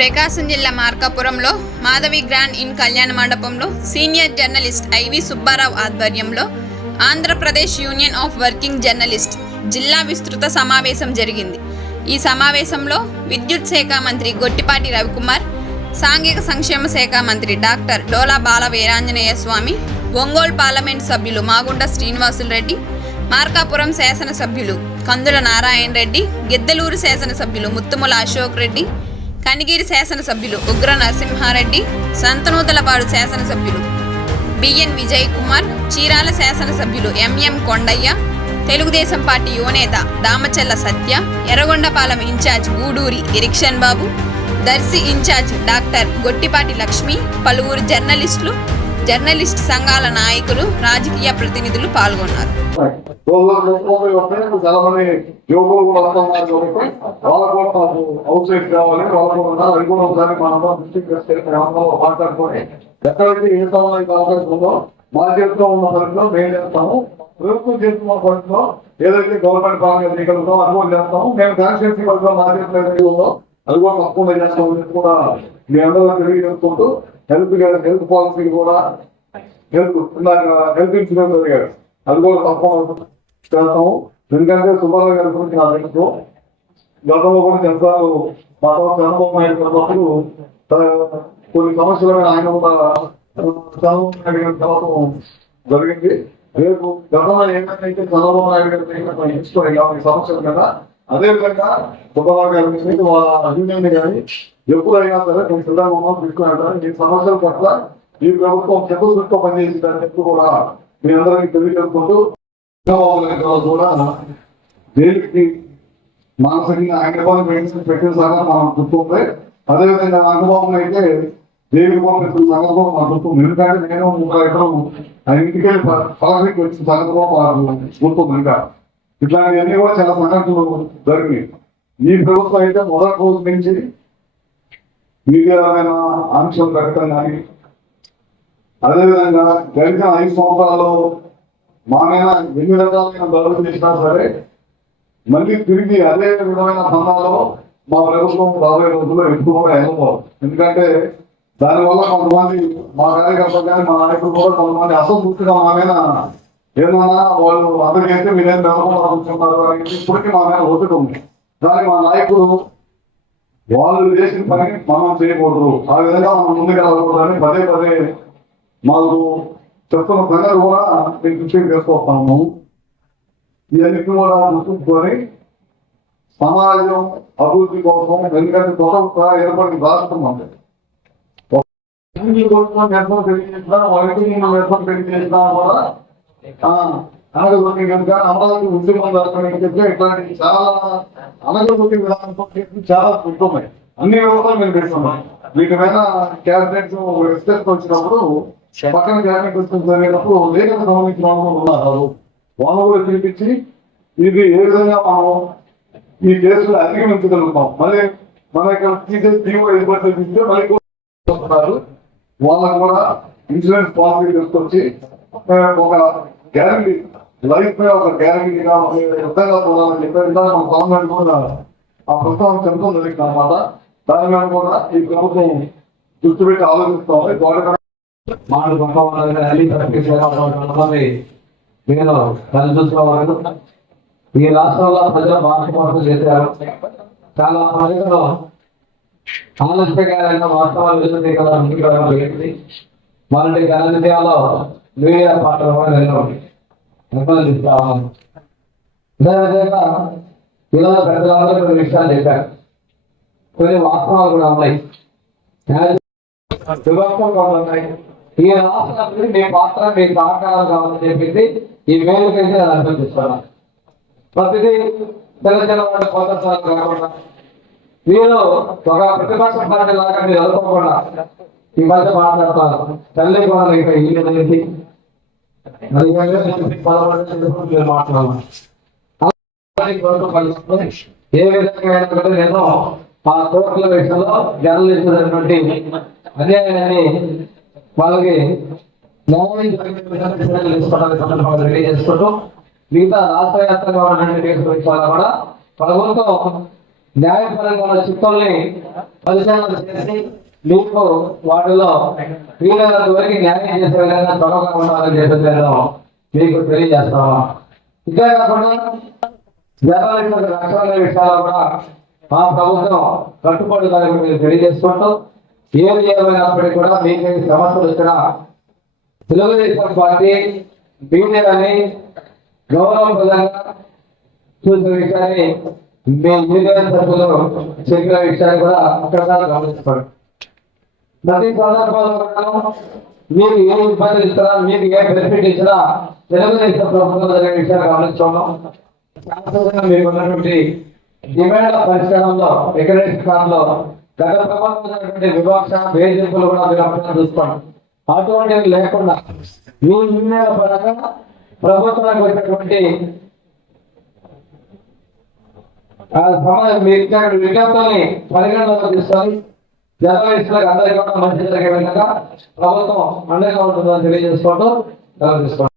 ప్రకాశం జిల్లా మార్కాపురంలో Madhavi grand in కళ్యాణ మండపంలో సీనియర్ జర్నలిస్ట్ ఐవి సుబ్బారావు ఆధ్వర్యంలో Andhra Pradesh union of working journalist జిల్లా విస్తృత సమావేశం జరిగింది. ఈ సమావేశంలో విద్యుత్ శాఖ మంత్రి గొట్టిపాటి రవికుమార్ సాంఘిక సంక్షేమ శాఖ మంత్రి డాక్టర్ డోలా బాల వీరాంజనేయ స్వామి ఒంగోలు పార్లమెంట్ సభ్యులు మాగుంట శ్రీనివాసులు రెడ్డి మార్కాపురం శాసనసభ్యులు కందుల నారాయణ రెడ్డి గిద్దలూరు శాసనసభ్యులు ముత్తుముల అశోక్ రెడ్డి కనిగిరి శాసనసభ్యులు ఉగ్ర నరసింహారెడ్డి సంతనూతలపాడు శాసనసభ్యులు బిఎన్ విజయ్ కుమార్ చీరాల శాసనసభ్యులు ఎంఎం కొండయ్య తెలుగుదేశం పార్టీ యువనేత Damacharla Satya Yerragondapalem in charge Guduri Erixion Babu Darsi in charge doctor Gottipati Lakshmi పలువురు జర్నలిస్టులు జర్నలిస్ట్ సంఘాల నాయకులు రాజకీయ ప్రతినిధులు పాల్గొన్నారు కావాలి మాట్లాడుకొని మా చేతిలో ఉన్న పరిధిలో మేము చేస్తాము ప్రభుత్వం చేస్తున్న పరిధిలో ఏదైతే గవర్నమెంట్ పరంగా చేయగలుగుతాం అది కూడా చేస్తాము మేము కాన్స్టిట్యూన్సీ పరిధిలో మా చేతిలో ఏదైతే ఉందో అది కూడా తప్పకుండా చేస్తామని కూడా మీ అందరూ తెలియజేసుకుంటూ హెల్త్ హెల్త్ పాలసీ కూడా హెల్త్ హెల్త్ ఇన్సూరెన్స్ అడిగారు అది కూడా తప్పకుండా చేస్తాము. ఎందుకంటే సుబ్బారావు గారి గురించి నా తెలుసు గతంలో కూడా చెప్తారు మా చంద్రబాబు నాయుడు గారి అప్పుడు ఆ, కొన్ని సమస్యలు ఆయన కూడా చంద్రబాబు నాయుడు గారి కలవడం జరిగింది. రేపు గతంలో ఏమైతే చంద్రబాబు నాయుడు గారి దగ్గర ఎంచుకోవాలి సమస్యల మీద అదేవిధంగా సుబ్బారావు గారి మీద కానీ ఎప్పుడైనా సరే నేను సిద్ధంగా ఉన్నాం తీసుకుని ఈ సమస్యల పట్ల ఈ ప్రభుత్వం చెత్త చుట్టూ పనిచేసిందని చెప్పి కూడా మీ అందరికీ తెలియజేసుకుంటూ కూడా దేనికి మానసికంగా అంగబాబు మెడిసిన్ పెట్టిన సంగతి మనం గుర్తుంది అదేవిధంగా అంగబాబుని అయితే దేవికి పంపిస్తున్న సంగతి కూడా మనం గుర్తుంది. ఎందుకంటే నేను ముప్పై ఎకరం ఇంటికే ఇంటికి పలకరికి వచ్చిన సంగతి కూడా మనకు గుర్తుంది ఇంకా. ఇట్లాంటివన్నీ కూడా చాలా సంఘటనలు జరిగినాయి. ఈ ప్రభుత్వం అయితే మొదటి రోజు నుంచి మీడియామైన ఆంక్షలు పెట్టడం కానీ అదేవిధంగా గడిచిన ఐదు సంవత్సరాల్లో మా మీద ఎన్ని రకాలైన దాడులు చేసినా సరే మళ్ళీ తిరిగి అదే విధమైన బంధాల్లో మా ప్రభుత్వం రాబోయే రోజుల్లో ఎప్పుడు కూడా వెళ్ళబోదు ఎందుకంటే దానివల్ల కొంతమంది మా కార్యకర్తలు కానీ మా నాయకులు కూడా కొంతమంది అసంతృప్తిగా మా మీద ఏమన్నా వాళ్ళు అందరికైతే మీరేం వెళ్ళకుండా కూర్చున్నారు అనేది ఇప్పటికీ మా మీద ఒత్తిడి ఉంది. దానికి మా నాయకుడు వాళ్ళు చేసిన పని మనం చేయకూడదు. ఆ విధంగా మనం ముందుకెళ్ళకూడదని పదే పదే మాకు చెప్తున్న సంగతి కూడా నేను దృష్టికి తీసుకొస్తాము ఇవన్నీ కూడా గుర్తుంచుకొని సమాజం అభివృద్ధి కోసం ఎందుకంటే కొత్త ఏర్పడి రాష్ట్రం నిర్మాణం తెలియజేసినా వాళ్ళకి మనం నిర్మాణం తెలియజేసినా కూడా అనగదొరికి కనుక అమరావతి ఉద్యమం ఇట్లాంటి చాలా అనగదొరికి చాలా ఉంటున్నాయి అన్ని వ్యవస్థలు మేము పెట్టుకున్నాం వీటి మీద క్యాబినెట్ ఎక్స్ప్రెస్ వచ్చినప్పుడు పక్కన క్యాబినెట్ ఎక్స్ప్రెస్ జరిగినప్పుడు సంబంధించిన వాళ్ళు ఉన్నారు. వాళ్ళు కూడా ఇది ఏ విధంగా మనం ఈ కేసులు అధిగమించగలుగుతాం? మళ్ళీ మన ఇక్కడ తీసే జీవో ఏర్పాటు మళ్ళీ వస్తున్నారు. వాళ్ళకు కూడా ఇన్సూరెన్స్ పాలసీ తీసుకొచ్చి ఒక గ్యారంటీ లైఫ్ మీద ఒక గ్యారంటీగా యుద్ధంగా చూడాలని చెప్పి ఇందాక మన గవర్నమెంట్ కూడా ఆ ప్రస్తావన చెందుతుంది జరిగింది అనమాట దాని మీద కూడా ఈ ప్రభుత్వం దృష్టి పెట్టి ఆలోచిస్తాం గోడ మాడు పంపవాలని నేను దాన్ని చూసుకోవాలి ఈ రాష్ట్రంలో ప్రజలు భాష చేశారు చాలా ప్రజలు ఆలోచనకరమైన వాస్తవాలు ఎదుటి కదా ముందుకు రావడం జరిగింది వాళ్ళని ఘన మీడియా పాత్ర కూడా నేను నిర్బంధిస్తాను అదేవిధంగా ఈరోజు పెద్దలందరూ కొన్ని విషయాలు చెప్పారు కొన్ని వాస్తవాలు కూడా ఉన్నాయి. విభక్తం కూడా ఉన్నాయి. ఈ రాష్ట్రానికి మీ పాత్ర మీ సహకారం కావాలని చెప్పింది ఈ మేలుకైతే నేను అర్థం చేస్తున్నాను ప్రతిదీ తెలంగాణ వాడి కాకుండా మీరు ఒక ప్రతిపక్ష పార్టీ లాగా మీరు అనుకోకుండా ఈ మధ్య మాట్లాడతారు. తల్లి కూడా ఇంకా ఈ అనేది మరి ఇవన్నీ పదకొండు మీరు మాట్లాడాలి ఏ విధంగా అయినా కూడా నేను ఆ కోర్టుల విషయంలో జర్నలిస్టులైనటువంటి అన్యాయాన్ని వాళ్ళకి న్యాయం తెలియజేసుకుంటూ మిగతా రాష్ట్ర వ్యాప్తంగా ఉన్నటువంటి విషయాలు కూడా ప్రభుత్వం న్యాయపరంగా ఉన్న చిక్కుల్ని పరిశీలన చేసి మీకు వాటిలో క్రీడల వరకు న్యాయం చేసే విధంగా త్వరగా ఉండాలని చెప్పేసి నేను మీకు తెలియజేస్తాను ఇదే కాకుండా జర్నలిస్టుల రక్షణ విషయాల్లో కూడా మా ప్రభుత్వం కట్టుబడి దానికి మీరు తెలియజేసుకుంటూ ఏది ఏమైనప్పటికీ కూడా మీకు సమస్యలు వచ్చినా తెలుగుదేశం పార్టీ బీజేపీ గౌరవప్రదంగా చూసిన విషయాన్ని మీ మీడియా సభ్యులు చెప్పిన విషయాన్ని కూడా అక్కడ గమనిస్తారు ప్రతి సందర్భంలో మీరు ఏ ఇబ్బంది ఇచ్చినా మీకు ఏ బెనిఫిట్ ఇచ్చినా తెలుగుదేశం ప్రభుత్వం జరిగే విషయాలు గమనించుకోవడం. శాశ్వతంగా మీకు ఉన్నటువంటి డిమాండ్ల పరిష్కారంలో ఎకడమిక్ స్థానంలో గత ప్రభుత్వం ఉన్నటువంటి వివక్ష వేధింపులు కూడా మీరు అర్థం చూస్తాం. అటువంటివి లేకుండా మీ నిర్ణయాల పరంగా ప్రభుత్వానికి వచ్చినటువంటి ఆ సమాజం మీ విజ్ఞప్తుల్ని పరిగణలోకి తీసుకొని జర్నలిస్టులకు అందరికీ మంచి జరిగే విధంగా ప్రభుత్వం అండగా ఉంటుందని తెలియజేసుకోవడం సెలవు